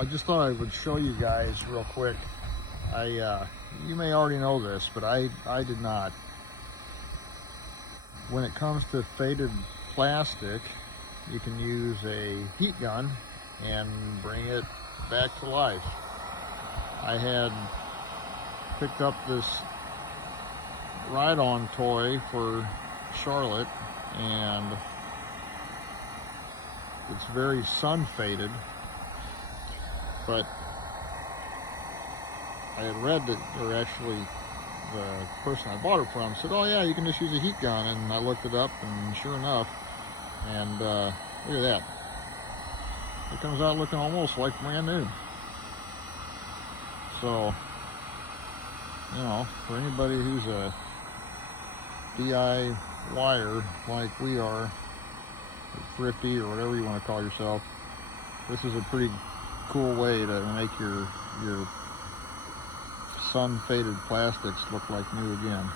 I just thought I would show you guys real quick. You may already know this, but I did not. When it comes to faded plastic, you can use a heat gun and bring it back to life. I had picked up this ride-on toy for Charlotte, and it's very sun faded, but I had read that, or actually the person I bought it from said, oh yeah, you can just use a heat gun, and I looked it up, and sure enough, and look at that. It comes out looking almost like brand new. So, you know, for anybody who's a DIYer like we are, or thrifty, or whatever you want to call yourself, this is a pretty cool way to make your sun faded plastics look like new again.